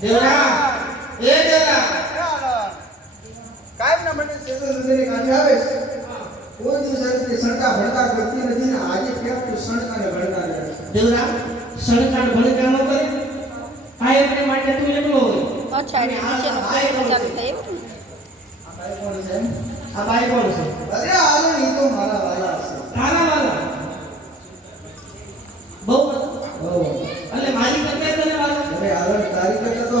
દેવરા એ દેવરા કાયમ ના મને સેસન સુધીની કાઢી આવે છે કોઈ દિવસ રીતે સણકા ભણકા કરતી નથી ને આજે કેમ તું સણકા ને ભણકા રહે દેવરા સણકા ને ભણકા ન કરે કાયમ ને માટે તું એકલો હોય અચ્છા એટલે નીચેનો ચાલુ થાય એમ આ કાઈ કોણ છે આ બાઈ કોણ છે અરે આલો ઈ તો મારા વાલા છે તારા વાલા બહુ હો એટલે મારી કરતા તને વાલા અરે આલો તારી કરતા તો